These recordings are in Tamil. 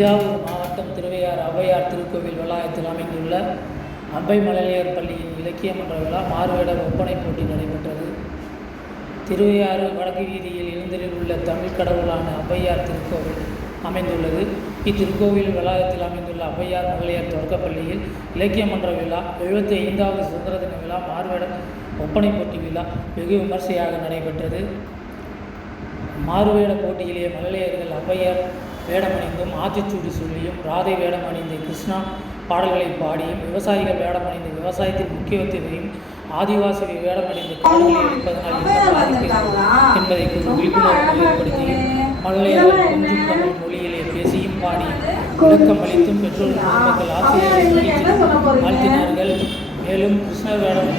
தஞ்சாவூர் மாவட்டம் திருவையாறு ஔவையார் திருக்கோவில் வளாகத்தில் அமைந்துள்ள அம்பை மழலையர் பள்ளியின் இலக்கிய மன்ற விழா மாறுவேட ஒப்பனை போட்டி நடைபெற்றது. திருவையாறு வடக்கு வீதியில் எழுந்தரில் உள்ள தமிழ் கடவுளான ஔவையார் திருக்கோவில் அமைந்துள்ளது. இத்திருக்கோவில் வளாகத்தில் அமைந்துள்ள ஔவையார் மழலையர் தொடக்கப்பள்ளியில் இலக்கிய மன்ற விழா 75வது சுதந்திர தின விழா மாறுவேட ஒப்பனை போட்டி விழா வெகு விமர்சையாக நடைபெற்றது. மாறுவேட போட்டியிலேயே மழலையர்கள் ஔவையார் வேடமணிந்தும் ஆத்திச்சூடி சொல்லியும், ராதை வேடமணிந்து கிருஷ்ணா பாடல்களை பாடியும், விவசாயிகள் வேடமணிந்து விவசாயத்தின் முக்கியத்துவத்தையும், ஆதிவாசி வேடமணிந்து காடுகளை அழிப்பதனால் என்ன பாதிப்பு என்பதை விழிப்புணர்வு ஏற்படுத்தியும், மழலையர்கள் கொஞ்சம் தமிழ் மொழியிலே பேசியும் பாடியும் விளக்கம் அளித்தும் பெற்றோர் குடும்பங்கள் ஆசிரியர்கள் வாழ்த்தினார்கள். மேலும் கிருஷ்ண வேடம்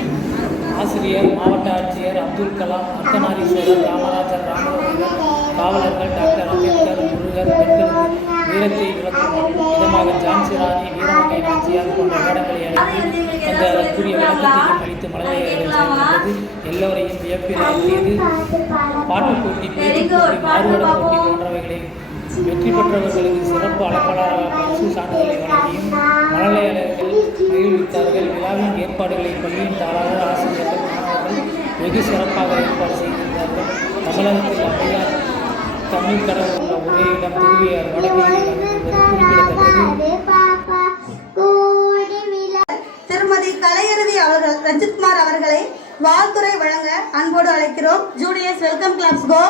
ஆசிரியர், மாவட்ட ஆட்சியர் அப்துல் கலாம், அர்த்தநாரீஸ்வரர், காமராஜர், ராமலிங்கர், காவலர்கள், டாக்டர் அம்பேத்கர், முருகர், பெண்களுக்கு வீரத்தை விளக்கும் விதமாக ஜான்சி ராணி, வீரமங்கை நாச்சியார் போன்ற வேடங்களை அழைத்து அந்த அதற்குரிய விளக்கத்தையும் அளித்து மழலையர்கள் சேர்ந்தது எல்லோரையும் வியப்பில் ஆழ்த்தியது. பாட்டு போட்டி, பேச்சு போட்டி, மாறுவேட போட்டி போன்றவைகளை வெற்றி பெற்றவர்களுக்கு சிறப்பு அழைப்பாளராக பரிசு சான்றிதழை வழங்கியும் மழலையர்கள் மகிழ்வித்தார்கள். விழாவின் ஏற்பாடுகளை பள்ளியின் தாளாளர், ஆசிரியர்கள், மாணவர்கள் வெகு சிறப்பாக ஏற்பாடு செய்திருந்தார்கள். தமிழகத்தில் ஔவையார் தமிழ் கடவுள் உள்ள ஒரே இடம் திருவையாறு வடக்கு குறிப்பிடத்தக்கது. திருமதி கலையருவி அவர்கள் ரஞ்சித்குமார் அவர்களை வாழ்த்துறை வழங்க அன்போடு அழைக்கிறோம். Juniors welcome claps go.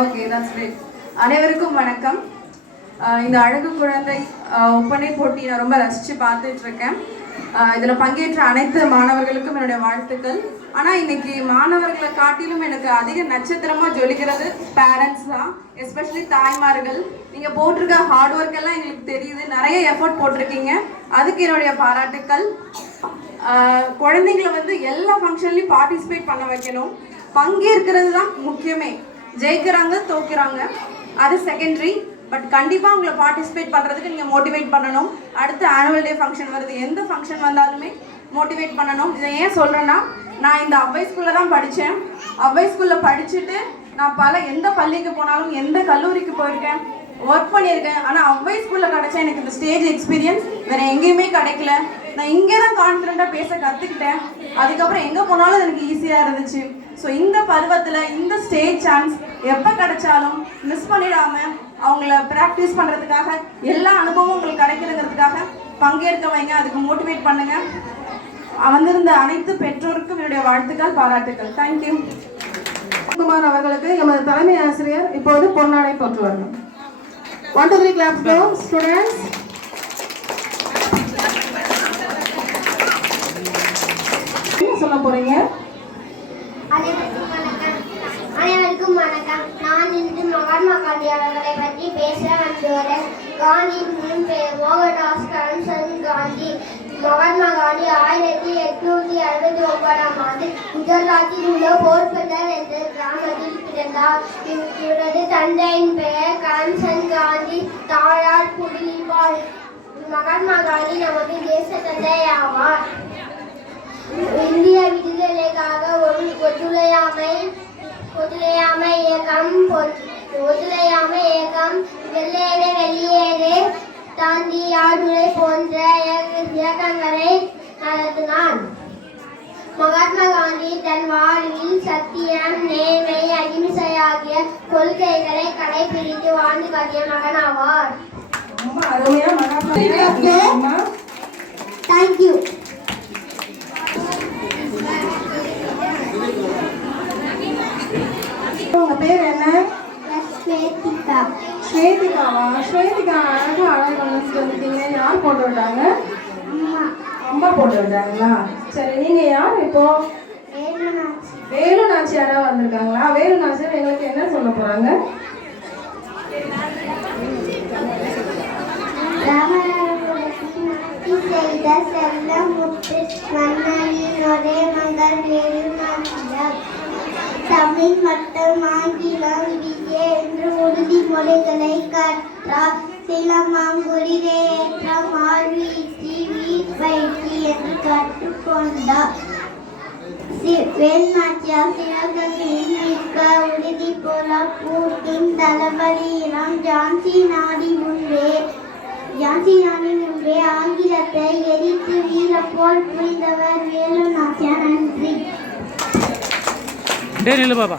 Okay, that's great. அனைவருக்கும் வணக்கம். இந்த அழகு குழந்தை ஒப்பனை போட்டி நான் ரொம்ப ரசித்து பார்த்துட்டு இருக்கேன். இதில் பங்கேற்ற அனைத்து மாணவர்களுக்கும் என்னுடைய வாழ்த்துக்கள். ஆனால் இன்னைக்கு மாணவர்களை காட்டிலும் எனக்கு அதிக நட்சத்திரமாக ஜொலிக்கிறது பேரண்ட்ஸ் தான், எஸ்பெஷலி தாய்மார்கள். நீங்கள் போட்டிருக்க ஹார்ட் ஒர்க் எல்லாம் எங்களுக்கு தெரியுது, நிறைய எஃபர்ட் போட்டிருக்கீங்க, அதுக்கு என்னுடைய பாராட்டுக்கள். குழந்தைங்களை எல்லா ஃபங்க்ஷன்லையும் பார்ட்டிசிபேட் பண்ண வைக்கணும். பங்கேற்கிறது தான் முக்கியமே. ஜெயிக்கிறாங்க தோக்குறாங்க அது செகண்டரி, பட் கண்டிப்பாக உங்களை பார்ட்டிசிபேட் பண்ணுறதுக்கு நீங்கள் மோட்டிவேட் பண்ணணும். அடுத்து ஆனுவல் டே ஃபங்க்ஷன் வருது, எந்த ஃபங்க்ஷன் வந்தாலுமே மோட்டிவேட் பண்ணணும். இதை ஏன் சொல்கிறேன்னா, நான் இந்த அவ்வை ஸ்கூலில் தான் படித்தேன். அவ்வை ஸ்கூலில் படிச்சுட்டு நான் எந்த பள்ளிக்கு போனாலும், எந்த கல்லூரிக்கு போயிருக்கேன், ஒர்க் பண்ணியிருக்கேன். ஆனால் அவ்வை ஸ்கூலில் கிடச்சா எனக்கு இந்த ஸ்டேஜ் எக்ஸ்பீரியன்ஸ் வேறு எங்கேயுமே கிடைக்கல. நான் இங்கே தான் கான்ஃபிடென்ட்டாக பேச கற்றுக்கிட்டேன். அதுக்கப்புறம் எங்கே போனாலும் எனக்கு ஈஸியாக இருந்துச்சு. ஸோ இந்த பருவத்தில் இந்த ஸ்டேஜ் சான்ஸ் எப்போ கிடைச்சாலும் மிஸ் பண்ணிடாமல் அவங்கள ப்ராக்டிஸ் பண்ணுறதுக்காக, எல்லா அனுபவம் உங்களுக்கு கிடைக்கிறதுக்காக பங்கேற்க வைங்க, அதுக்கு மோட்டிவேட் பண்ணுங்கள். வந்திருந்த அனைத்து பெற்றோருக்கும் என்னுடைய வாழ்த்துக்கள், பாராட்டுக்கள். தேங்க்யூ. குமார் அவர்களுக்கு எமது தலைமை ஆசிரியர் இப்போது பொன்னாடை போற்றுவார்கள். 1 2 3 claps go students. என்ன சொல்ல போறீங்க? அனைவருக்கும் வணக்கம். நான் இன்று மகாத்மா காந்தி அவர்களை பற்றி பேச வந்துள்ளேன். காந்தியின் பெயர் மோகன்தாஸ் கரம்சந்த் காந்தி. மகாத்மா காந்தி 1869ஆம் ஆண்டு குஜராத்தில் உள்ள போர்பந்தர் என்ற கிராமத்தில் பிறந்தார். இவரது தந்தையின் பெயர் கரம்சந்த் காந்தி, தாயார் புலிபாய். மகாத்மா காந்தி நமது தேச தந்தை ஆவார். இந்திய விடுதலைக்காக ஒத்துழையாமை இயக்கம், வெள்ளையனே வெளியேறு, தாண்டி ஆடுரை போன்ற இயக்கங்களை நடத்தினார். மகாத்மா காந்தி தன் வாழ்வில் சத்தியம், நேர்மை, அகிம்சை ஆகிய கொள்கைகளை கடைபிடித்து வாழ்ந்து காட்டிய மகனாவார். தேங்க்யூ. உங்க பேர் என்ன? ஸ்வேதிகா. ஸ்வேதிகாவா? ஸ்வேதிகா அழகா வந்துட்டீங்க. யார் போட்டு விட்டாங்க? அம்மா போட்டு விட்டாங்களா? சரி, நீங்க யார் இப்போ? வேலு நாச்சியாரா வந்திருக்காங்களா? வேலு நாச்சியார் எங்களுக்கு என்ன சொல்ல போறாங்க? செய்த செல்ல முத்து மன்னனின் ஒரே மகள் வேலு நாச்சியார். தமிழ் மற்றும் ஆங்கிலம் பிஏ என்று உறுதிமொழிகளை கற்றார். சிலம்பம் குறிதேற்றம் வாழ்வீச்சு வீட்பயிற்சி என்று கற்றுக்கொண்டார். வெண்நாச்சியார் சிறகத்தில் நிற்க உறுதி போல பூட்டின் தளபதியிடம் ஜான்சி நாடி முன்பே ஆங்கிலத்தை எரித்து வீர போல் புரிந்தவர் வேலு நாச்சியார். நன்றி. பாபா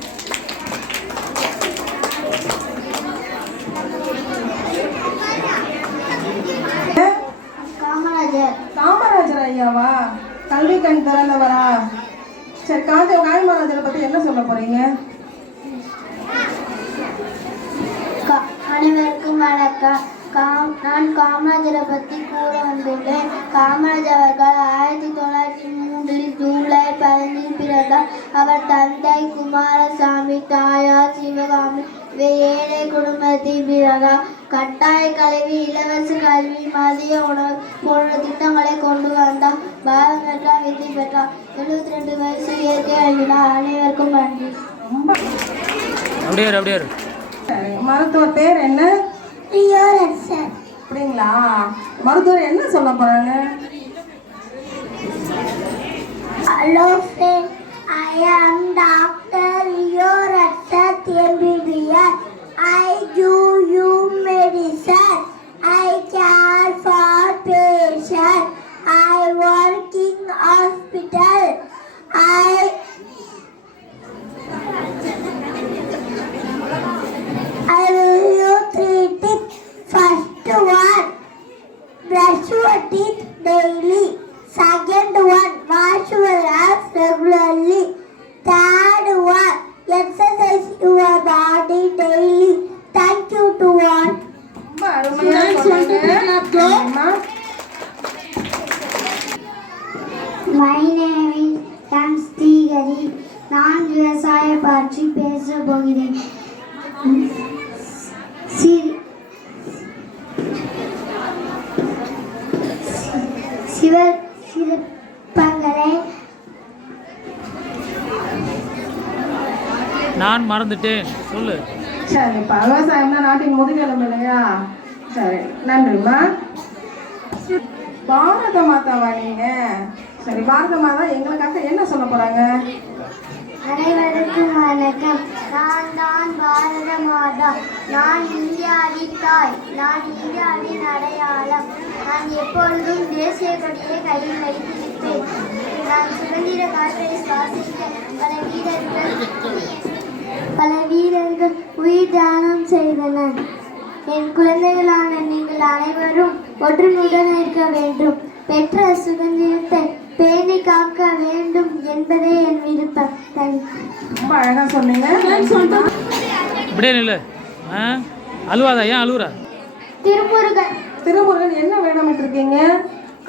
காமராஜர். காமராஜர் ஐயாவா? கல்வி கண் திறந்தவரா? சரி, காமராஜரை பத்தி என்ன சொல்ல போறீங்க? அனைவருக்கும் வணக்கம். நான் காமராஜரை பற்றி கூற வந்துள்ளேன். காமராஜர் அவர்கள் 1903 ஜூலை 15 பிறந்தார். அவர் தந்தை குமாரசாமி, தாயார் சிவகாமி. ஏழை குடும்பத்தில் பிறந்தார். கட்டாய கல்வி, இலவச கல்வி, மதிய உணவு போன்ற திட்டங்களை கொண்டு வந்தார். பாரத ரத்னா விருது பெற்றார். 72 வயசு இயற்கை அழினார். அனைவருக்கும் நன்றி. மருத்துவர் பேர் என்ன? அப்படிங்களா? மருத்துவர் என்ன சொல்ல போறாங்க? Hello friend, I am Dr. Leo Raksat MBBS. I do you medicine. I care for patients. I work in hospital. I will you 3 tips. First one, brush your teeth daily. Second one, wash your hands regularly. Third one, exercise your body daily. Thank you to all. My name is M. Stigari. நான் விவசாய பற்றி பேச போகிறேன். சிறப்பங்களை நான் மறந்துட்டேன், சொல்லு. சரி, விவசாயம் தான் நாட்டின் முதுகெலும்பு இல்லையா? சரி, நன்றிம்மா. பாரத மாதாவா நீங்க? சரி, பாரத மாதா எங்களுக்காக என்ன சொல்ல போறாங்க? அனைவருக்கும் வணக்கம். நான் தான் பாரத மாதா. நான் இந்தியாவின் தாய். நான் இந்தியாவின் அடையாளம். நான் எப்பொழுதும் தேசிய கொடியை கையில் வைத்திருப்பேன். நான் சுதந்திர காற்றை சுவாசிக்க பல வீரர்கள் உயிர் தானம் செய்தனர். என் குழந்தைகளான நீங்கள் அனைவரும் ஒற்றுமையுடன் இருக்க வேண்டும். பெற்ற சுதந்திரத்தை பேணி காக்க வேண்டும் என்பதே என் விருப்பம். ரொம்ப அழகா சொன்னீங்க. இப்படியே நில்லு. அழுவாதா? ஏன் அழுவுறா? திருமுருகன். திருமுருகன் என்ன வேணும்னு இருக்கீங்க?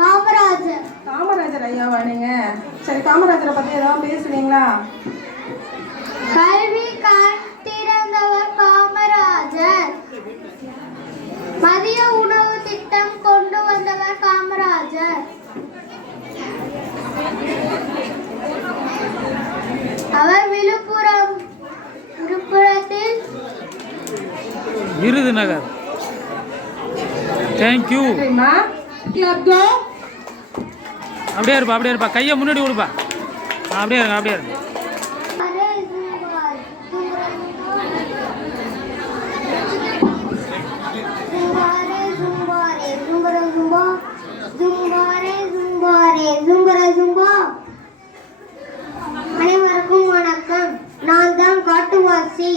காமராஜர். காமராஜர் ஐயாவா நீங்க? சரி, காமராஜரை பத்தி ஏதாவது பேசுவீங்களா? கல்வி கண் திறந்தவர் காமராஜர். மதிய உணவு திட்டம் கொண்டு வந்தவர் காமராஜர். அவர் விழுப்புரத்தில் விருதுநகர். தேங்க்யூ. அப்படியே இருப்பா. கையை முன்னாடி விடுப்பா. அப்படியே இருங்க. அனைவருக்கும் வணக்கம். நான் தான் காட்டுவாசி.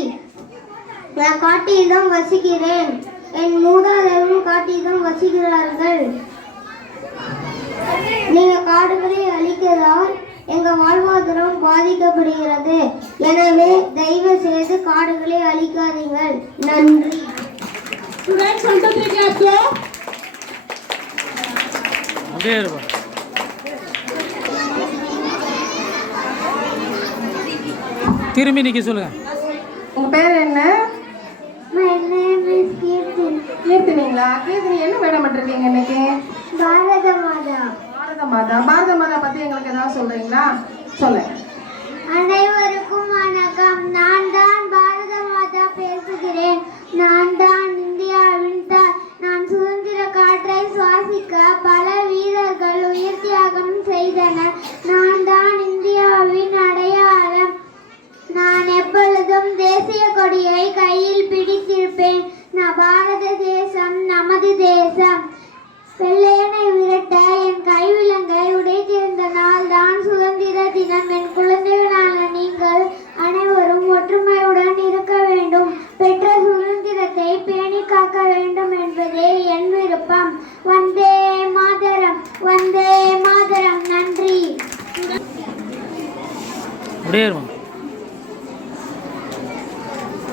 நான் காட்டில் தான் வசிக்கிறேன். என் மூதாதையரும் காட்டில் தான் வசிக்கிறார்கள். நீங்க காடுகளை அழிக்கிறதால் எங்க வாழ்வாதாரம் பாதிக்கப்படுகிறது. எனவே தயவு செய்து காடுகளை அழிக்காதீர்கள். நன்றி. அப்படியே இருப்பா. திரும்பி நிக்க சொல்லுங்க. உங்க பேர் என்ன? My name is Kirtan. கீர்த்தனிங்களா? கீர்த்தனி என்ன வேடம் இருக்கீங்க இன்னைக்கு? பாரத மாதா. பாரத மாதா பத்தி எங்களுக்கு ஏதாவது சொல்றீங்களா? சொல்லுங்க. அனைவருக்கும் வணக்கம். நான் தான் பாரத மாதா பேசுகிறேன். நான் தான் இந்தியாவின் தாய். நான்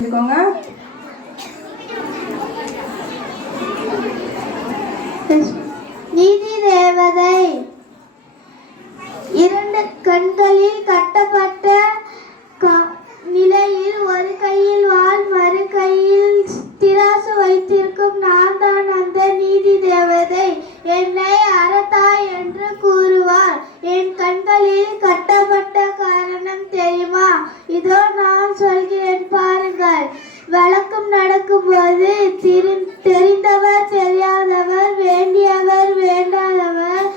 இருக்கோங்க. நீதி தேவதை. 2 கண்களில் கட்டப்பட்ட நிலையில் ஒரு கையில் வாள் மறு கையில் திராசு வைத்திருக்கும் நான் தான் அந்த நீதி தேவதை. என்னை அறத்தாய் என்று கூறுவார். என் கண்களில் கட்டப்பட்ட காரணம் தெரியுமா? இதோ நான் சொல்கிறேன் பாருங்கள். வழக்கம் நடக்கும்போது தெரிந்தவர் தெரியாதவர் வேண்டியவர் வேண்டாதவர்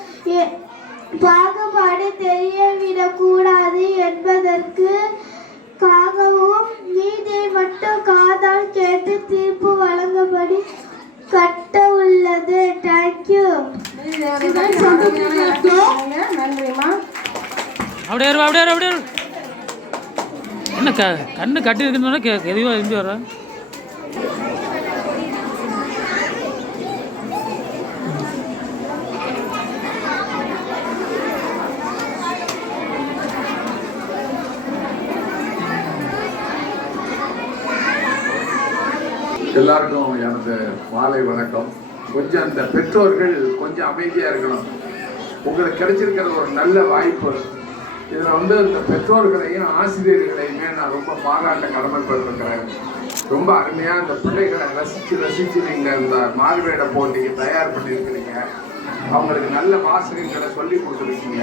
பாகுபாடு தெரியவிடக்கூடாது என்பதற்காகவும் நீதியை மட்டும் காதால் கேட்டு தீர்ப்பு வழங்கப்படி கட்ட உள்ளது. தேங்க்யூ. நன்றிம்மா. அப்படியே என்ன கண்ணு கட்டி இருக்குன்னு எதுவாக இருந்து வர எல்லாருக்கும் எனது மாலை வணக்கம். கொஞ்சம் அந்த பெற்றோர்கள் கொஞ்சம் அமைதியாக இருக்கணும். உங்களுக்கு கிடைச்சிருக்கிற ஒரு நல்ல வாய்ப்பு. இதில் இந்த பெற்றோர்களையும் ஆசிரியர்களையுமே நான் ரொம்ப பாராட்ட கடமைப்பட்டிருக்கிறேன். ரொம்ப அருமையாக இந்த பிள்ளைகளை ரசித்து நீங்கள் இந்த மாறுவேட போட்டிக்கு தயார் பண்ணியிருக்கிறீங்க. அவங்களுக்கு நல்ல வாசகங்களை சொல்லி கொடுத்துருக்கீங்க.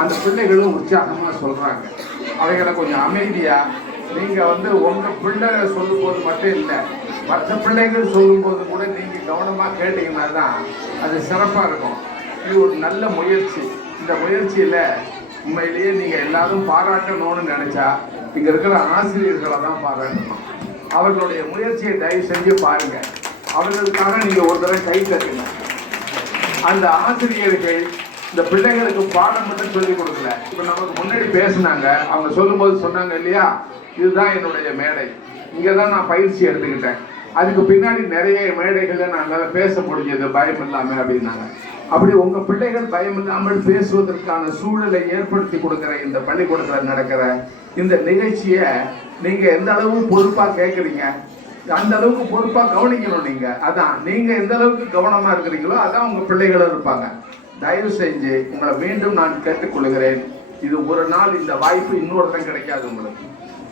அந்த பிள்ளைகளும் உற்சாகமாக சொல்கிறாங்க. அவைகளை கொஞ்சம் அமைதியாக நீங்கள் உங்கள் பிள்ளைகளை சொல்லும்போது மட்டும் இல்லை, மற்ற பிள்ளைகள் சொல்லும்போது கூட நீங்கள் கவனமாக கேட்டிங்கன்னா தான் அது சிறப்பாக இருக்கும். இது ஒரு நல்ல முயற்சி. இந்த முயற்சியில் உண்மையிலேயே நீங்கள் எல்லாரும் பாராட்டணும்னு நினச்சா இங்கே இருக்கிற ஆசிரியர்களை தான் பாராட்டணும். அவர்களுடைய முயற்சியை தயவு செஞ்சு பாருங்கள். அவர்களுக்காக நீங்கள் ஒரு தடவை கை தட்டுங்க. அந்த ஆசிரியர்கள் இந்த பிள்ளைகளுக்கு பாடம் மட்டும் சொல்லிக் கொடுக்கல. இப்போ நமக்கு முன்னாடி பேசினாங்க, அவங்க சொல்லும்போது சொன்னாங்க இல்லையா, இதுதான் என்னுடைய மேடை, இங்கே தான் நான் பயிற்சி எடுத்துக்கிட்டேன். அதுக்கு பின்னாடி நிறைய மேடைகளில் நான் பேச முடிஞ்சது பயம் இல்லாமல் அப்படின்னாங்க. அப்படி உங்கள் பிள்ளைகள் பயம் இல்லாமல் பேசுவதற்கான சூழலை ஏற்படுத்தி கொடுக்குற இந்த பள்ளிக்கூடத்தில் நடக்கிற இந்த நிகழ்ச்சியை நீங்கள் எந்த அளவு பொறுப்பாக கேட்குறீங்க, அந்த அளவுக்கு பொறுப்பாக கவனிக்கணும். நீங்கள் அதான் நீங்கள் எந்த அளவுக்கு கவனமாக இருக்கிறீங்களோ அதான் உங்கள் பிள்ளைகளும் இருப்பாங்க. தயவு செஞ்சு உங்களை மீண்டும் நான் கேட்டுக்கொள்கிறேன். இது ஒரு நாள் இந்த வாய்ப்பு இன்னொருத்தன் கிடைக்காது. உங்களுக்கு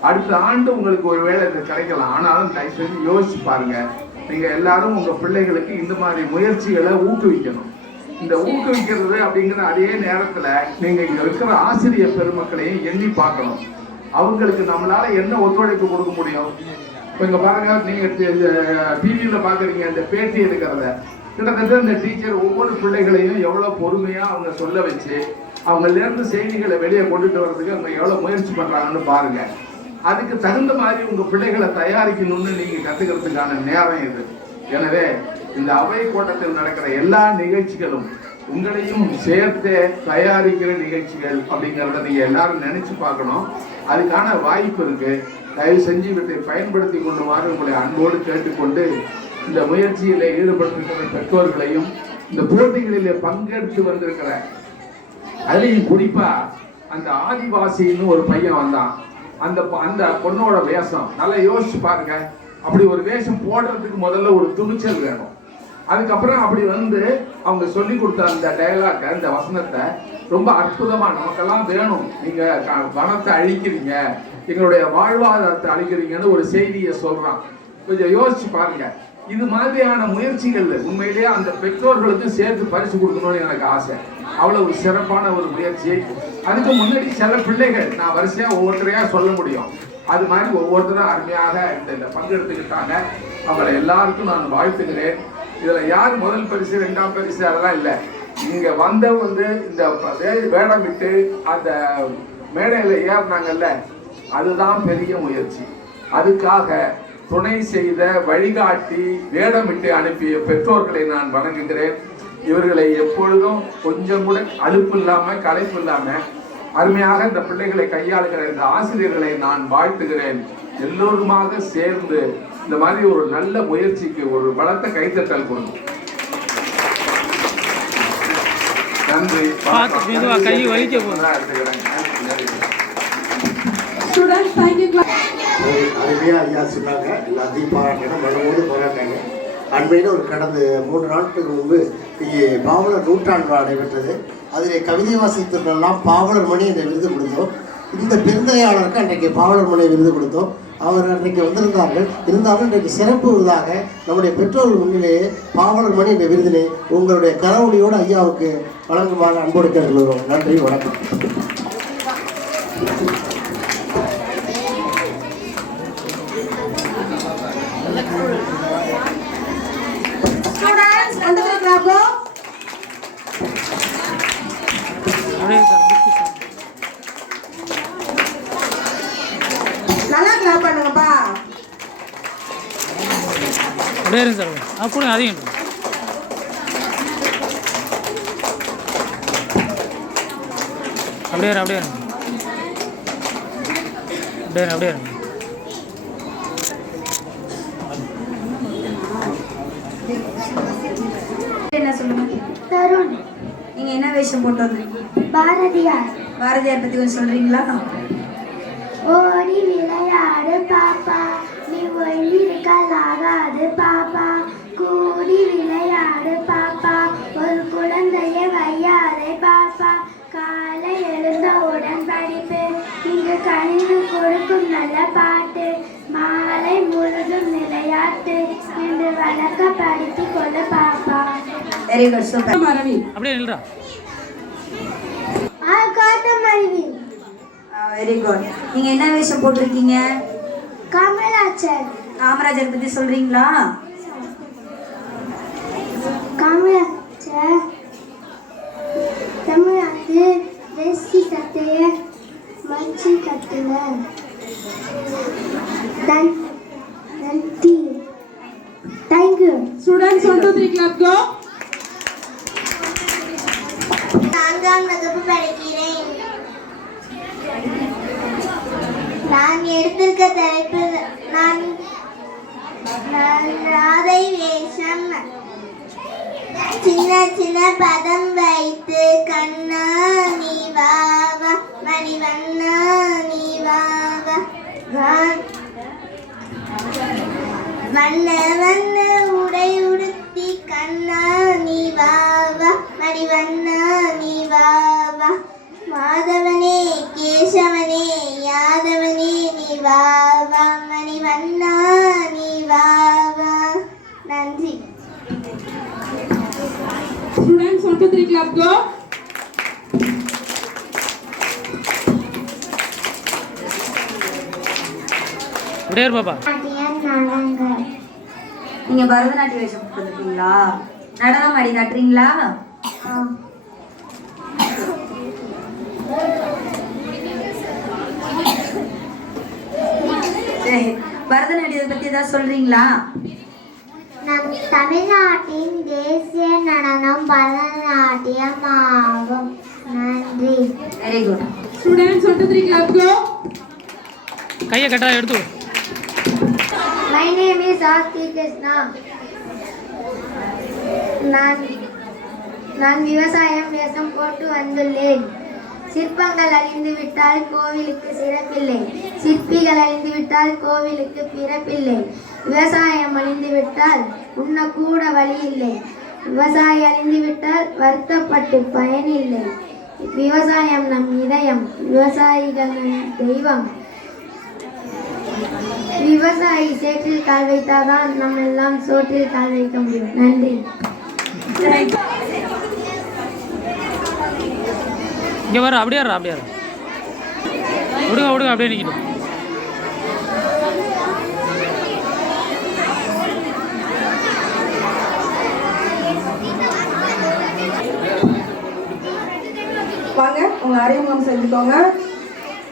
அடுத்த ஆண்டு உங்களுக்கு ஒரு வேளை இது கிடைக்கலாம். ஆனாலும் தயவு செஞ்சு யோசிச்சு பாருங்க. நீங்கள் எல்லாரும் உங்கள் பிள்ளைகளுக்கு இந்த மாதிரி முயற்சிகளை ஊக்குவிக்கணும். இந்த ஊக்குவிக்கிறது அப்படிங்கிற அதே நேரத்தில் நீங்கள் இங்கே இருக்கிற ஆசிரியர் பெருமக்களையும் எண்ணி பார்க்கணும். அவங்களுக்கு நம்மளால என்ன ஒத்துழைப்பு கொடுக்க முடியும்? இப்போ இங்கே பாருங்க, நீங்கள் டிவியில் பார்க்குறீங்க இந்த பேட்டி எடுக்கிறத, கிட்டத்தட்ட இந்த டீச்சர் ஒவ்வொரு பிள்ளைகளையும் எவ்வளோ பொறுமையாக அவங்க சொல்ல வச்சு அவங்கலேருந்து செய்திகளை வெளியே கொண்டுட்டு வர்றதுக்கு அவங்க எவ்வளோ முயற்சி பண்ணுறாங்கன்னு பாருங்கள். அதுக்கு தகுந்த மாதிரி உங்கள் பிள்ளைகளை தயாரிக்கணும்னு நீங்கள் கற்றுக்கிறதுக்கான நேரம் இது. எனவே இந்த அவை கூட்டத்தில் நடக்கிற எல்லா நிகழ்ச்சிகளும் உங்களையும் சேர்த்து தயாரிக்கிற நிகழ்ச்சிகள் அப்படிங்கிறத நீங்கள் எல்லாரும் நினச்சி பார்க்கணும். அதுக்கான வாய்ப்பு இருக்குது. தயவு செஞ்சு இவற்றை பயன்படுத்தி கொண்டுமாறு உங்களை அன்போடு கேட்டுக்கொண்டு இந்த முயற்சியில் ஈடுபட்டிருக்கிற பெற்றோர்களையும் இந்த போட்டிகளில் பங்கெடுத்து வந்திருக்கிற அதுலேயும் குறிப்பாக அந்த ஆதிவாசின்னு ஒரு பையன் வந்தான். அந்த பொண்ணோட வேஷம் நல்லா யோசிச்சு பாருங்க. அப்படி ஒரு வேஷம் போடுறதுக்கு முதல்ல ஒரு துணிச்சல் வேணும். அதுக்கப்புறம் அப்படி அவங்க சொல்லி கொடுத்த அந்த டயலாக், அந்த வசனத்தை ரொம்ப அற்புதமா நமக்கெல்லாம் வேணும். நீங்க வனத்தை அழிக்கிறீங்க, எங்களுடைய வாழ்வாதாரத்தை அழிக்கிறீங்கன்னு ஒரு செய்தியை சொல்றான். கொஞ்சம் யோசிச்சு பாருங்க. இது மாதிரியான முயற்சிகள் உண்மையிலேயே அந்த பெற்றோர்களுக்கு சேர்த்து பரிசு கொடுக்கணும்னு எனக்கு ஆசை. அவ்வளவு சிறப்பான ஒரு முயற்சி. அதுக்கு முன்னாடி சில பிள்ளைகள் நான் வரிசையா ஒவ்வொருத்தரையா சொல்ல முடியும். அது மாதிரி ஒவ்வொருத்தரும் அருமையாக இந்த பங்கெடுத்துக்கிட்டாங்க. அவங்களை எல்லாருக்கும் நான் வாழ்த்துகிறேன். இதில் யார் முதல் பரிசு 2ஆம் பரிசு அதெல்லாம் இல்லை. இங்கே இந்த வேடம் விட்டு அந்த மேடையில் ஏறினாங்கல்ல, அதுதான் பெரிய முயற்சி. அதுக்காக துணை செய்த வழிகாட்டி வேடமிட்டு அனுப்பிய பெற்றோர்களை நான் வணங்குகிறேன். இவர்களை எப்பொழுதும் கொஞ்சம் கூட அலுப்பு இல்லாமல் களைப்பு இல்லாமல் அருமையாக இந்த பிள்ளைகளை கையாளுகிற இந்த ஆசிரியர்களை நான் வாழ்த்துகிறேன். எல்லோருமாக சேர்ந்து இந்த மாதிரி ஒரு நல்ல முயற்சிக்கு ஒரு பலத்த கைத்தட்டல் கொடுக்கும். நன்றி. கை வலிக்க ஸ்டூடெண்ட்ஸ், தேங்க் யூ. அருமையாக ஐயா சொன்னாங்க. எல்லாத்தையும் பாராட்டணும், மனமோடு பாராட்டாங்க. அண்மையில் ஒரு கடந்த 3 நாட்களுக்கு முன்பு இங்கே பாவலர் நூற்றாண்டு விழா நடைபெற்றது. அதில் கவிதை வாசித்தவர்களெல்லாம் பாவலர் மணி என்ற விருது கொடுத்தோம். இந்த பெருந்தகையாளருக்கு அன்றைக்கு பாவலர் மணி விருது கொடுத்தோம். அவர் அன்றைக்கு வந்திருந்தார்கள். இருந்தாலும் இன்றைக்கு சிறப்பு விருதாக நம்முடைய பெற்றோர்கள் முன்னிலேயே பாவலர் மணி என்ற விருதினை உங்களுடைய கரவொலியோடு ஐயாவுக்கு வழங்குமாறு அன்போடு கேட்டுக்கொள்கிறோம். நன்றி, வணக்கம். நல்லா கிளாப் பண்ணுங்கப்பா. அப்படியே இருங்க சார். கொடுங்க அதையும் அப்படியே அப்படியே இருங்க. அப்படியே இருங்க. என்ன சொல்லுங்க? தருண். நீங்க என்ன வேஷம் போட்டு வந்தீங்க? பாரதியார். பாரதியார் பத்தி கொஞ்சம் சொல்றீங்களா? ஓடி விளையாடு பாப்பா, நீ ஒழியிருக்கால் ஆகாது பாப்பா. கூடி விளையாடு பாப்பா, ஒரு குழந்தையை வையாதே பாப்பா. காலை எழுந்தவுடன் படிப்பு, இங்கு கணிந்து கொடுக்கும் நல்ல பாட்டு. மாலை முழுதும் விளையாட்டு என்று வழக்கப்படுத்தி கொள்ள பாப்பா. Very good, super. மரவி அப்படியே நில்றா. காட்டம் அறிவி. Very good. நீங்க என்ன வேஷம் போட்டிருக்கீங்க? காமராஜர். காமராஜர் பத்தி சொல்றீங்களா? காமராஜர் தமிழ்நாட்டு தேசி சட்டைய மச்சி கட்டுல நன்றி. தேங்க்யூ. Students 1 2 3 clap go. 4ஆம் வகுப்பு படிக்கிறேன். நான் எடுத்திருக்க தலைப்பு நான் ராதை வேஷம். சின்ன சின்ன பதம் வைத்து கண்ணா நீ வாவா, மணிவண்ணா நீ வாவா. வண்ண வண்ண உடை உடுத்தி கண்ணா நீ வாவா, மணிவண்ணா நீ வாவா. மாதவனே கேசவனே யாதவனே நீ வாவா, மணிவண்ணா நீ வாவா. நன்றி. Students 1 2 3 clap go. அப்படியே இரு பாப்பா. நீங்க பரதநாட்டிய வேஷம் போட்டுருக்கீங்களா? நடனம் ஆடி காட்டுறீங்களா? பரதநாட்டியத்தை பத்தி ஏதாவது சொல்றீங்களா? நம் தமிழ்நாட்டின் தேசிய நடனம் பரதநாட்டியம் ஆகும். நன்றி. Very good. Students 1 2 3 clap go. கையை கட்டா எடுத்து. My name is Aarti Krishna. நான் விவசாயம் வேஷம் போட்டு வந்துள்ளேன். சிற்பங்கள் அழிந்துவிட்டால் கோவிலுக்கு சிறப்பில்லை, சிற்பிகள் அழிந்துவிட்டால் கோவிலுக்கு பிறப்பில்லை. விவசாயம் அழிந்துவிட்டால் உண்ணக்கூட வழி இல்லை, விவசாயம் அழிந்துவிட்டால் வருத்தப்பட்டு பயனில்லை. விவசாயம் நம் இதயம், விவசாயிகள் நம் தெய்வம். விவசாயி சேற்றில் கால் வைத்தாதான் நம்ம எல்லாம் சோற்றில் கால் வைக்க முடியும். நன்றி. இங்கே வர அப்படியே அப்படியே விடுங்க அப்படியே நிற்கிட்டு. வாங்க, உங்க அறிமுகம் செஞ்சுக்கோங்க.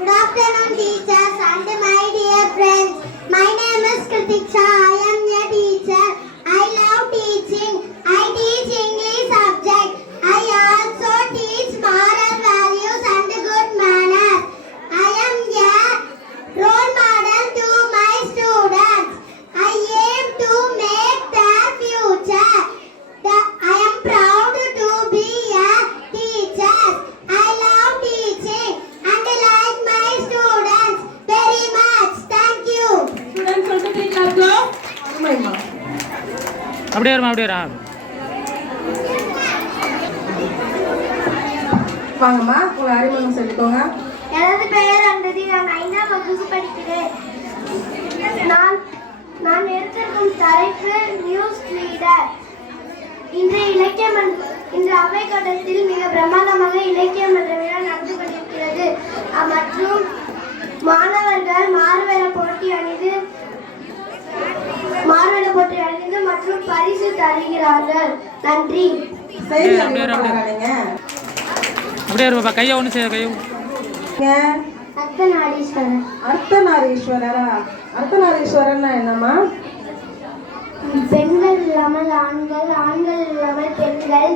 Good afternoon teachers and my dear friends. My name is Kritiksha. I am a teacher. I love teaching. I teach English subject. I also teach moral values and good manners. I am a role model to my students. I aim to make their future. I am proud to be a teacher. I love teaching and like my students. அப்படியே வருமா அப்படியே வரா. வாங்கம்மா உங்களை அறிமுகம் சொல்லிக்கோங்க. எனது பெயர் அன்பதி. நான் 5ஆம் வகுப்பு படிக்கிறேன். நான் எடுத்திருக்கும் தலைப்பு நியூஸ் லீடர். இன்று அவை கூட்டத்தில் மிக பிரமாண்டமாக இலக்கிய மன்ற விழா நடந்து கொண்டிருக்கிறது. மற்றும் மாணவர்கள் மாறுவேட போட்டி அணிந்து மற்றும் பரிசு தருகிறார்கள். நன்றி. செய்தி அறிவிப்பாளராக அப்படியே இருப்பா. கையை ஒன்று செய்ய கையை. அர்த்தநாரீஸ்வரர். அர்த்தநாரீஸ்வரரா? அர்த்தநாரீஸ்வரர்னா என்னம்மா? பெண்கள் இல்லாமல் ஆண்கள், ஆண்கள் இல்லாமல் பெண்கள்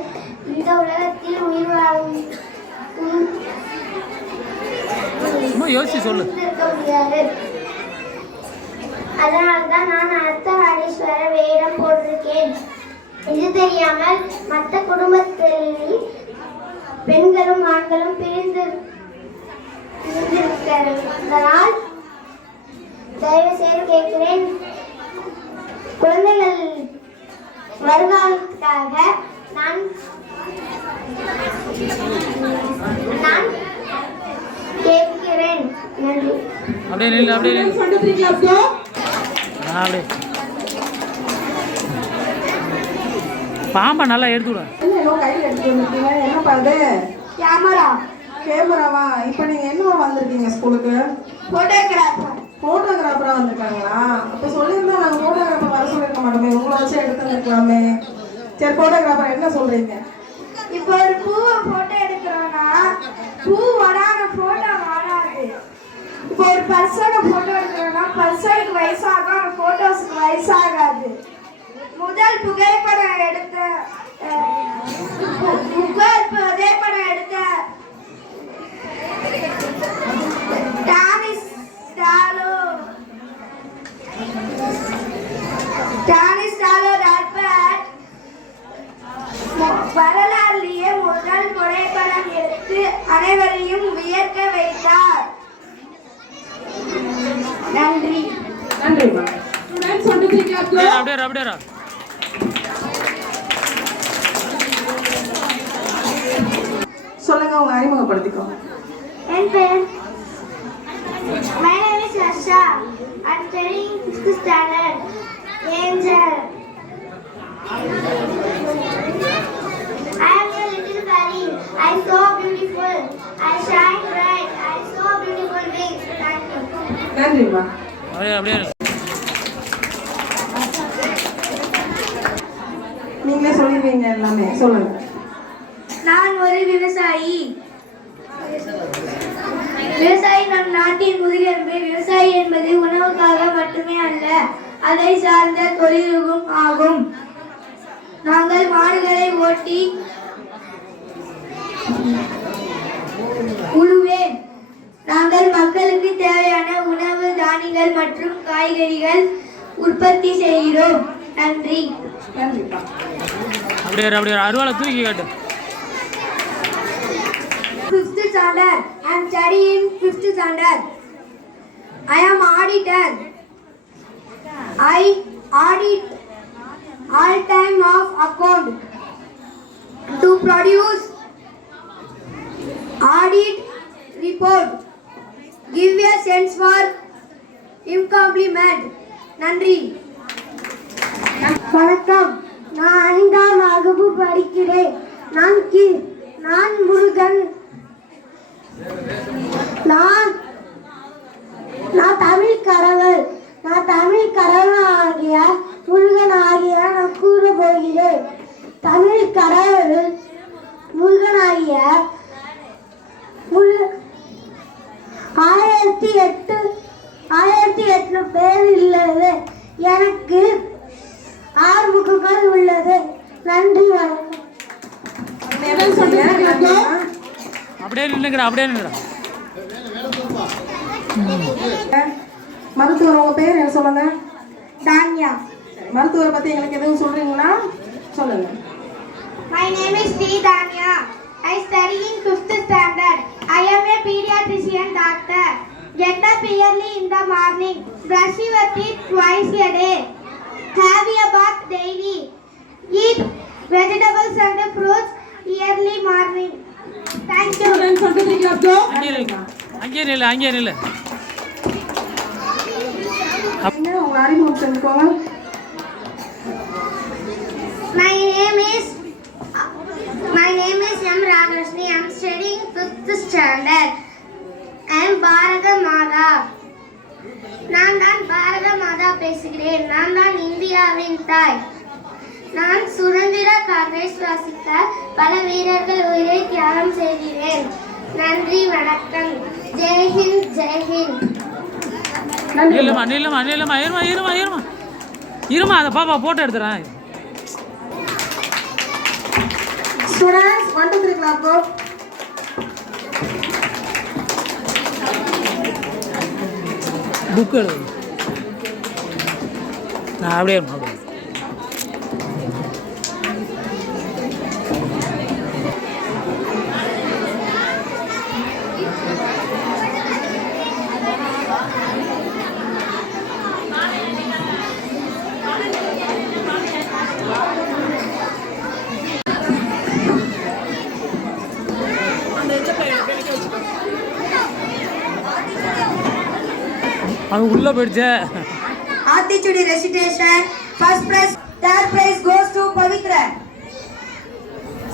இந்த உலகத்தில் உயிர் வாழும் யோசிச்சு சொல்லு. இருக்க முடியாது. அதனால்தான் நான் அர்த்தநாரீஸ்வர வேடம் போட்டிருக்கேன். இது தெரியாமல் மற்ற குடும்பத்தில் பெண்களும் ஆண்களும் பிரிந்திருக்கிறதால் தயவு செய்து கேட்கிறேன், குழந்தைகள் வருங்காலத்துக்காக நான் கேட்கிறேன். நன்றி. அப்படியே நில்லு. அப்படியே நில்லு. அப்படியே பாம்பை நல்லா எடுத்து விட. என்ன கையில் எடுத்து வந்துருக்கீங்க? என்னப்பா அது? கேமரா. கேமராவா? இப்போ நீங்கள் என்னவா வந்திருக்கீங்க ஸ்கூலுக்கு? போட்டோகிராஃபர். ஃபோட்டோகிராஃபராக வந்திருக்காங்களா? அப்போ சொல்லியிருந்தா நாங்கள் ஃபோட்டோகிராஃபர் வர சொல்லியிருக்க மாட்டோமே, உங்களை வச்சு எடுத்துருக்கலாமே. சரி, ஃபோட்டோகிராஃபர் என்ன சொல்கிறீங்க? இப்போ ஒரு பூவை போட்டோ எடுக்கிறோன்னா பூ வராத போட்டோ வராது. இப்போ ஒரு பர்சனை போட்டோ எடுக்கிறோன்னா பர்சனுக்கு வயசாகும், அந்த போட்டோஸுக்கு வயசாகாது. முதல் புகைப்படம் எடுத்த டானிஸ் டாலோ டால்பர்ட் வரலாறுலேயே முதல் புகைப்படம் எடுத்து அனைவரையும் வியக்க வைத்தார். நன்றி. நன்றிம்மா. அப்படியே அப்படியே. சொல்லுங்க, உங்க அறிமுகப்படுத்திக்கோங்க. என் பெயர் My name is Rasha. I'm studying 5th standard. Angel. I am a little fairy. I so beautiful. I shine bright. I so beautiful wings. Thank you. நன்றிம்மா. அப்படியே. நீங்களே சொல்லிடுவீங்க எல்லாமே, சொல்லுங்க. நான் ஒரு விவசாயி. நம் நாட்டின் முதுகெலும்பு. விவசாயி என்பது உணவுக்காக மட்டுமே அல்ல, அதை சார்ந்த தொழிலும் ஆகும். நாங்கள் மாடுகளை ஓட்டி உழுவேன். நாங்கள் மக்களுக்கு தேவையான உணவு, தானியங்கள் மற்றும் காய்கறிகள் உற்பத்தி செய்கிறோம். நன்றி. நன்றிப்பா. அப்படியே அருவாளை தூக்கி காட்டு. 5th standard. I am studying 5th standard. I am auditor. I audit all time of account to produce audit report. Give a sense for incompliment. நன்றி. வணக்கம். நான் 5ஆம் வகுப்பு படிக்கிறேன். நான் முருகன். நான் தமிழ் கடவுள் ஆகிய முருகன் ஆகிய நான் கூற போகிறேன். தமிழ் கடவுள் முருகன் ஆகிய 1008 பேர் உள்ளது. எனக்கு 6 முகங்கள் உள்ளது. நன்றி. வணக்கம். அப்படியே நின்னுக்கிறா. மருத்துவர், உங்க பேர் என்ன சொல்லுங்க? தான்யா. மருத்துவரை பத்தி எங்களுக்கு எதுவும் சொல்றீங்களா? சொல்லுங்க. My name is T. Danya. I study in 5th standard. I am a pediatrician doctor. Get up early in the morning. Brush your teeth twice a day. Have a bath daily. eat vegetables and fruits early morning. Thank you. Students, 1 2 3 class go. அங்கேயே நில்லு என்ன உங்க அறிமுகம் சொல்லிக்கோங்க. My name is M. Ragrashni. I am studying 5th standard. I am Bharata Mada. நான் தான் பாரத மாதா பேசுகிறேன். நான் தான் இந்தியாவின் தாய். நான் சுதந்திர காற்றை சுவாசிக்க பல வீரர்கள் உயிரை தியாகம் செய்கிறேன். நன்றி, வணக்கம். ஜெய்ஹிந்த், ஜெய்ஹிந்த். இருமா அதை பாப்பா போட்டோ எடுத்துறேன். Students, 1 2 3 class go. புக் எழுது. நான் அப்படியே அது உள்ள போயிடுச்சே. ஆத்திச்சூடி recitation first prize, third prize goes to Pavithra.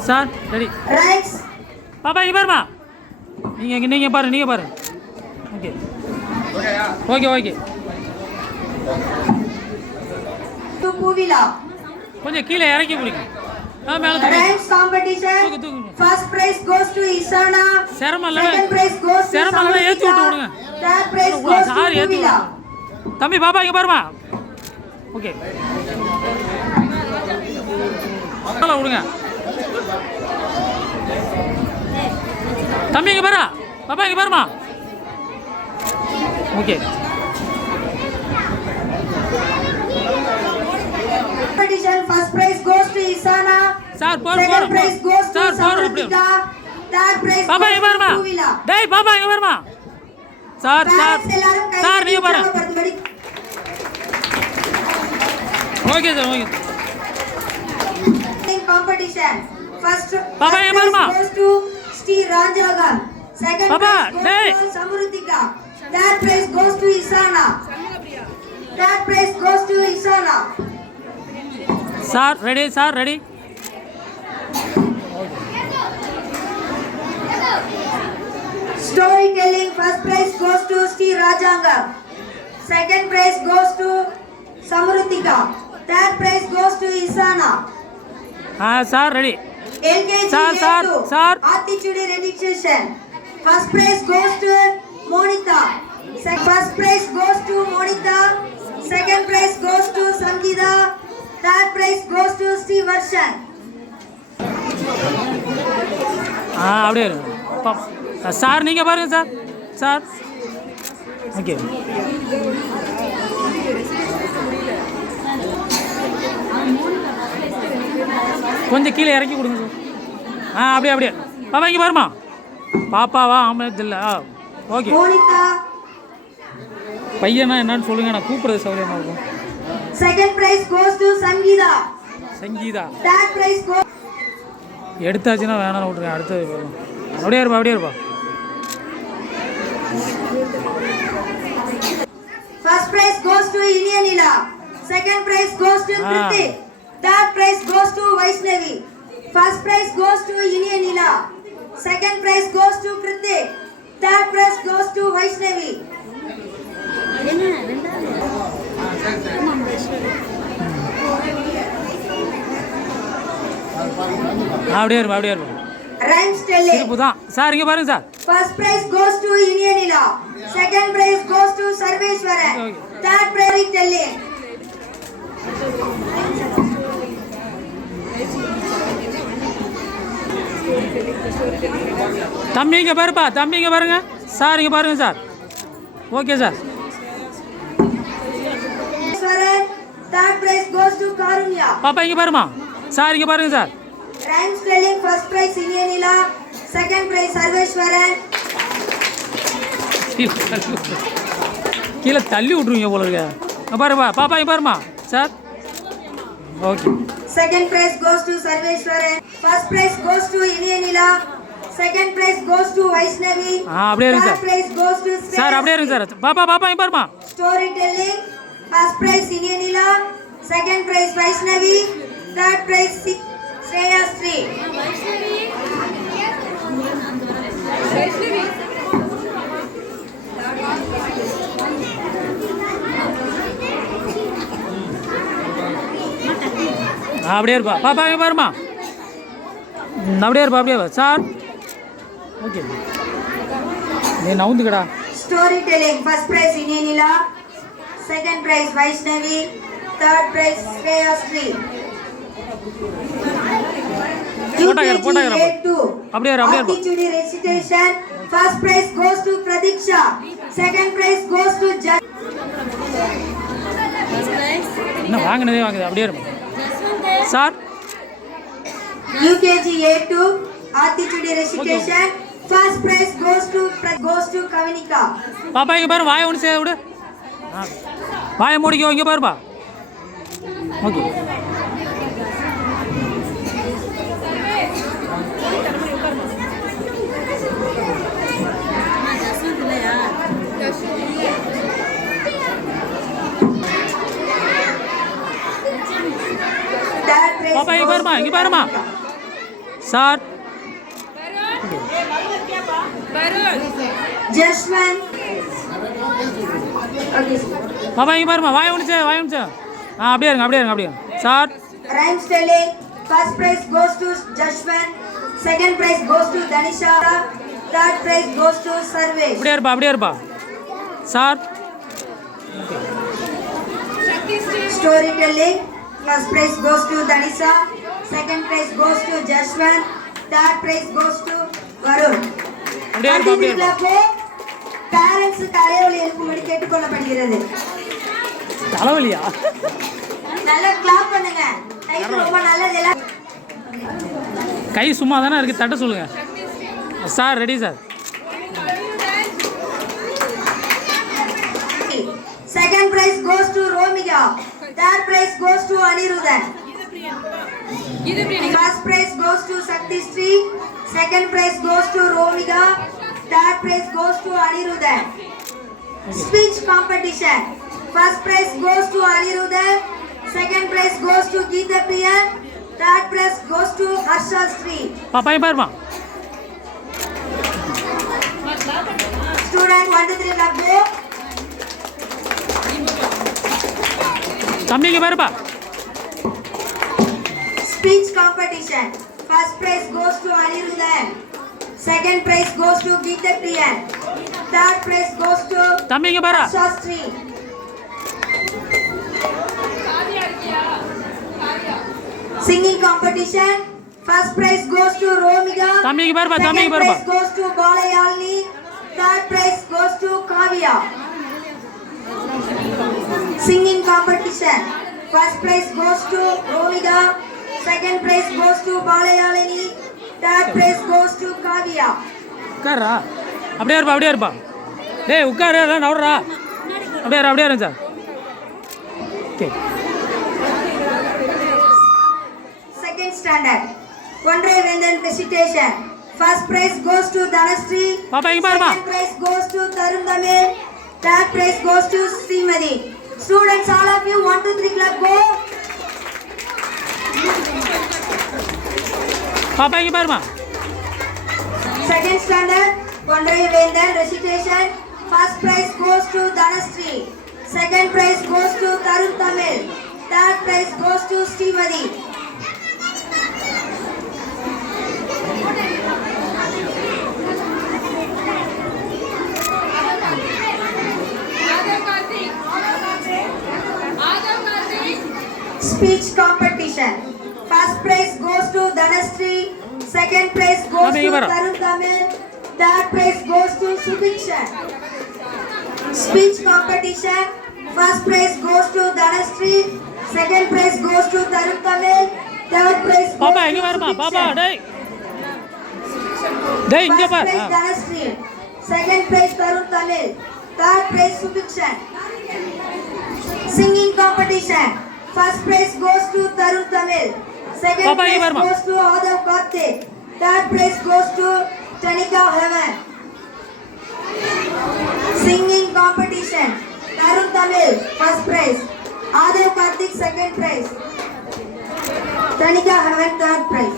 Sir ready. ரைட்ஸ். பாப்பா இங்க பாருமா. நீங்க பாரு. ஓகே. டு பூவிலா. கொஞ்சம் கீழே இறக்கி பிடிங்க. மேல ரைட்ஸ் competition. First prize goes to Isana. செரமல்ல. செகண்ட் பிரைஸ் கோஸ் டு செரமல்ல ஏத்தி விட்டு விடுங்க. Third prize goes to Poovila. தம்பி பாப்பா இங்க பாருமா. ஓகே. நல்லா விடுங்க. தம்பி இங்க பாரு. பாப்பா இங்க பாருமா. Okay. Competition first prize goes to Isana. Sir, second prize goes to Samrutika. Third prize பாப்பா goes இங்க to பாருமா. Puvila. டேய் பாப்பா இங்க பாருமா. சார் நீங்க பாரு. Okay sir okay. Competition first பாப்பா இங்க பாருமா. goes to Sri Ranjagam. Second பாப்பா, prize டேய். goes to Samrutika. Third prize goes to Isana. Third prize goes to Isana. Sir ready. Storytelling first prize goes to Sri Rajangam. Second prize goes to Samrutika. Third prize goes to Isana. Sir ready. LKG Sir. Attitude Education. First prize goes to Monita. First prize goes to Monita. Second prize goes to Sangeeta. Third prize goes to Sri Varshan. அப்படியே சார் நீங்க பாருங்க சார். ஓகே. கொஞ்சம் கீழே இறக்கி கொடுங்க சார். அப்படியே பாப்பா இங்கே பாருமா. பாப்பாவா ஆமாம் இல்லை. ஓகே. பையனா என்னன்னு சொல்லுங்க, நான் கூப்பிடுறது சௌகரியமா இருக்கும். Second prize goes to Sangeeta. Third prize goes. எடுத்தாச்சுன்னா வேணாம் விட்டுருங்க. அடுத்தது போயிடும். அப்படியே இருப்பா. First prize goes to Indianila. Second prize goes to Kriti. Third prize goes to Vaishnavi. First prize goes to Indianila. Second prize goes to Kriti. Third prize goes to Vaishnavi. அப்படியே இருப்பா. Rhymes telling. சிறப்புதான் சார். இங்கே பாருங்க sir. First prize goes to Indianila. Second prize goes to Sarveshwaran. Third prize telling. தம்பி இங்கே பாருங்க சார். இங்கே பாருங்க sir. Okay sir. Third prize goes to Karunya. பாப்பா இங்கே பாருமா. சார் இங்கே பாருங்க sir. Rhymes telling. First prize Indianila. Second prize Sarveshwaran. கீழே தள்ளி விட்ருவீங்க போல இருக்க. பாருப்பா பாப்பா இங்கே பாருமா sir. Okay. Second prize goes to Sarveshwaran. First prize goes to Iniyanila. Second prize goes to Vaishnavi. அப்படியே இருங்க Third sir. prize goes to sir அப்படியே இருங்க சார். பாப்பா பாப்பா இங்க பாருமா. Storytelling. First prize Iniyanila. Second prize Vaishnavi. Third prize Shreya Sri. அப்படியே இருப்பா. பாப்பா இங்க பாருமா. அப்படியே இருப்பா அப்படியே சார். ஓகே. நீ நவுந்துக்கடா. Storytelling. First prize Iniyanila. Second prize Vaishnavi. Third prize Shreya Sri. போட்டாங்க. A2. அப்படியே இரு, அப்படியே இரு. Aptitude recitation. First prize goes to Pradiksha. Second prize goes to இன்னும் வாங்கினதே வாங்குது. அப்படியே இருப்பா. Sir UKG A2. Aptitude recitation. First prize goes to Kavinika. பாப்பா இங்கே பாரு வாயை ஒன்று விடு. வாயை மூடிக்கோ இங்கே பாருப்பா. ஓகே. பாப்பா இங்கே பாருமா சார். Jashwant. பாப்பா இங்கே பாருமா வாயை ஒன்று அப்படியே இருங்க sir. Rhymes telling. First prize goes to Jashwant. Second prize goes to Danisha. Third prize goes to Sarvesh. அப்படியே இருப்பா sir. Storytelling. First prize goes to Danisha. Second prize goes to Jashwant. Third prize goes to Varun. அப்படியே இருப்பா. பேரண்ட்ஸ் தலைவலி இருக்கும்படி கேட்டுக்கொள்ளப்படுகிறது. தலைவலியா? நல்லா கிளாப் பண்ணுங்க. கை ரொம்ப நல்லது. கை சும்மா தானே இருக்கு. தட்ட சொல்லுங்க sir. Ready sir. Second prize goes to Romika. Third prize goes to Anirudhan. First prize goes to Shakti Sri. Second prize goes to Romika. Third prize goes to Anirudhan. Speech competition. First prize goes to Anirudhan. Second prize goes to Geeta Priyan. Third prize goes to Harsha Sri. பாப்பா இங்கே பாருமா. Student 1 to 3 love go. தம்பி இங்கே பாருப்பா. Speech competition. First prize goes to Anirudhan. Second prize goes to Geeta Priyan. Third prize goes to தம்பி இங்கே பாரா. Shastri. Singing competition. First prize goes to Romika. தம்பி இங்கே பாருப்பா. Second prize goes to Balayalini. Third prize goes to Kavya. Singing competition. First prize goes to Romika. Second prize goes to Balayalini. Third prize goes to Kavya. உட்காரா. அப்படியே இருப்பா. டேய் உட்காரு எல்லாம் நவடுறா. அப்படியே இருங்க sir. Okay. Second standard. Konrai Vendan recitation. First prize goes to Dhanasri. பாப்பா இங்கே பாருப்பா. Second prize goes to Tarun Tamil. Third prize goes to Srimati. Students, all of you, 1 to 3 clap go. பாப்பா இங்கே பாருமா. Second standard. Konrai Vendan recitation. First prize goes to Dhanasri. Second prize goes to Tarun Tamil. Third prize goes to Srimati. Speech competition. First prize goes to Dhanasri. Second prize goes to Tarun Tamil. Third prize goes to Subikshan. Speech competition. First prize goes to Dhanasri. Second prize goes to Tarun Tamil. Third prize goes பாப்பா to இங்கே பாருமா. பாப்பா Subikshan. டேய் இங்கே First பாரு. prize Dhanasri. Second prize Tarun Tamil. Third prize Subikshan. Singing competition. First prize goes to Tarun Tamil. Second Papa, prize Ivarma. goes to Adav Karthik. Third prize goes to Tanika Heaven. Singing competition. Tarun Tamil first prize. Adav Karthik second prize. Tanika Heaven third prize.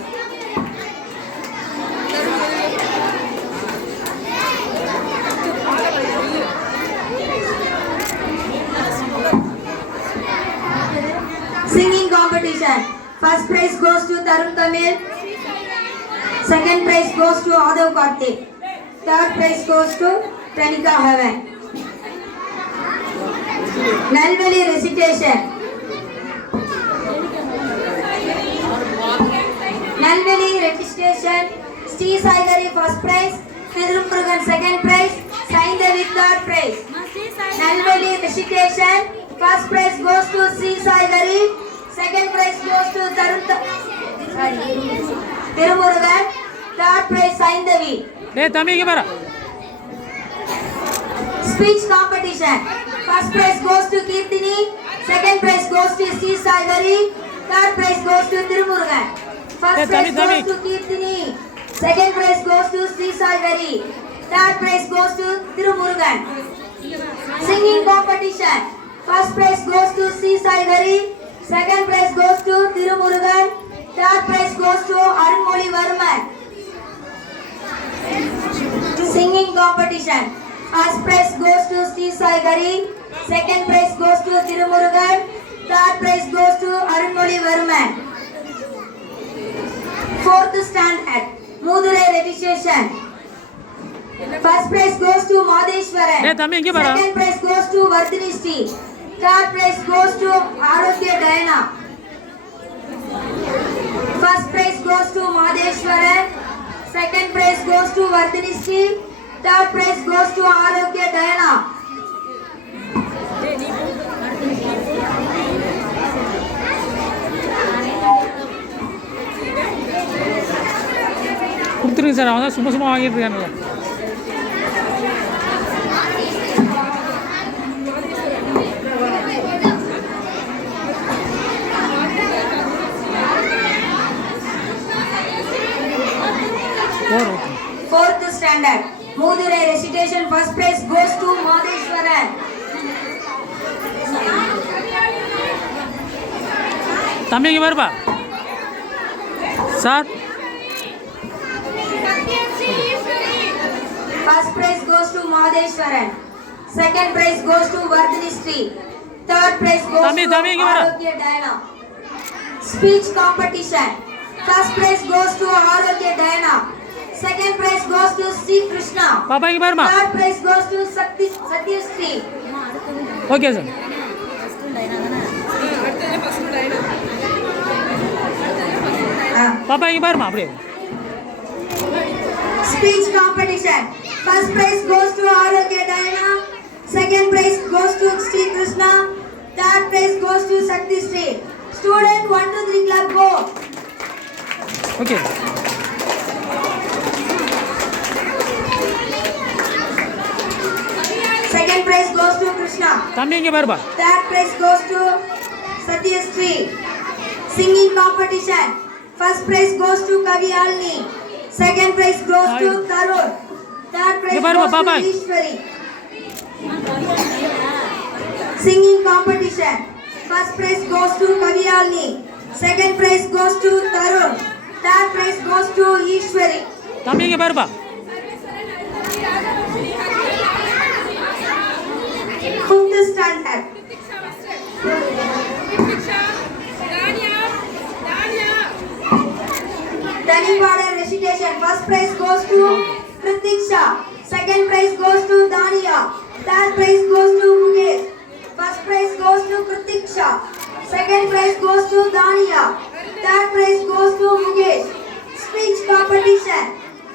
Singing competition. First prize goes to Tarun Tamil. Second prize goes to Adav Karthik. Third prize goes to Tanika Heaven. Nalveli recitation. Nalveli recitation. Sri Saigari first prize. Nirumrugan second prize. Saindavi third prize. Nalveli recitation. First prize goes to Sri Saigari. Second prize goes to Tirumurugan. Third prize Saindavi. டேய் தம்பி இங்க பாரு. Speech competition. First prize goes to Kirtini. Second prize goes to Sri Saigari. Third prize goes to Tirumurugan. First prize goes to Kirtini. Second prize goes to Sri Saigari. Third prize goes to Tirumurugan. Singing competition. First prize goes to Sri Saigari. Second prize goes to Tirumurugan. Third prize goes to Arunmoli Varman. Singing competition. First prize goes to Sri Saigari. Second prize goes to Tirumurugan. Third prize goes to Arunmoli Varman. Fourth standard. Mudurai registration. First prize goes to Madheshwaran. டேய் தம்பி இங்க பாரு. Second prize goes to Vardhini Sri. Third prize goes to Arogya Diana. First prize goes to Madheshwaran. Second prize goes to Vardhini Sri. Third prize goes to Arogya Diana. கொடுத்துருங்க சார், அவன் தான் சும்மா சும்மா வாங்கிட்டு இருக்கானுங்க. Fourth standard. Mudurai recitation. First prize goes to Madheshwaran. தம்பி இங்க பாருப்பா sir. First prize goes to Madheshwaran. Second prize goes to Vardhini Sri. Third prize goes Tami, to inga varu. Arogya Diana. Speech competition. First prize goes to Arogya Diana. Second prize goes to Sri Krishna. பாப்பா இங்க பாருமா. Third prize goes to Satya Sri. Okay sir. பாப்பா இங்க பாருமா அப்படியே. Speech competition. First prize goes to Arogya Diana. Second prize goes to Sri Krishna. Third prize goes to Satya Sri. Student 1 to 3 club go. Okay. Second prize goes to Krishna. தம்பி இங்க பாருப்பா. Third prize goes to Satya Sri. Singing competition. First prize goes to Kavyalini. Second prize goes to Tarun. Third prize goes to Ishwari. Singing competition. First prize goes to Kavyalini. Second prize goes to Tarun. Third prize goes to Ishwari. தம்பி இங்க பாருப்பா. Fifth standard. Danipada recitation. First prize goes to Pratiksha. Second prize goes to Dania. Third prize goes to Mukesh. First prize goes to Pratiksha. Second prize goes to Dania. Third prize goes to Mukesh. Speech competition.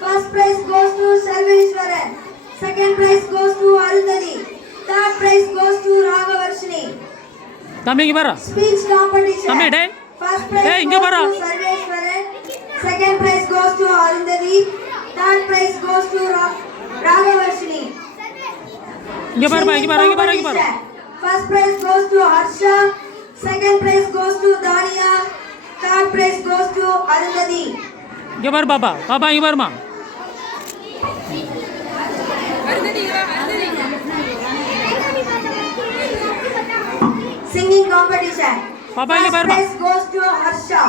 First prize goes to Sarveshwaran. Second prize goes to Arundhati. Third prize goes to Raghavarshini. தம்பி இங்க பாரு. Speech competition. தம்பி டேய். First prize டேய் இங்க goes பாரு. to Sarveshwaran. Second prize goes to Arundhati. Third prize goes to Raghavarshini. இங்க பாருப்பா, இங்க பாரு, இங்க பாரு, இங்க பாரு. First prize goes to Harsha. Second prize goes to Dania. Third prize goes to Arundhati. இங்கே பாரு பாப்பா, பாப்பா இங்கே பாருமா. Singing competition. பாப்பா இங்கே First பாருமா. prize goes to Harsha.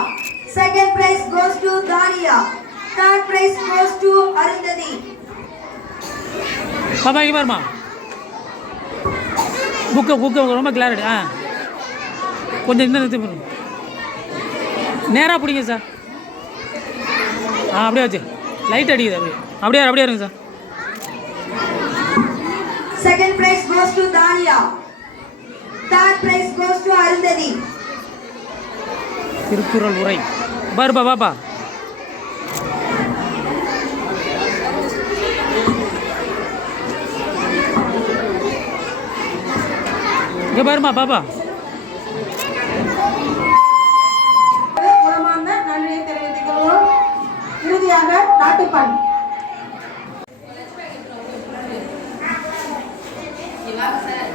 Second prize goes to Dania. Third prize goes to Arundhati. பாப்பா இங்கே பாருமா. புக்கு ரொம்ப கிளாரிட்டி. கொஞ்சம் இந்த நிறுத்தி பாருங்க. நேராக பிடிங்க சார். அப்படியே வச்சு லைட் அடிக்குது. அப்படியே இருங்க sir. Second prize goes to Dania. Third prize goes to Arundhati. Thirukkural உரை பாருப்பா பாப்பா. இங்கே பாருமா பாப்பா. உளமார்ந்த நன்றியை தெரிவித்துக் கொள்வோம். இறுதியாக நாட்டுப்பண். வாங்க சார்.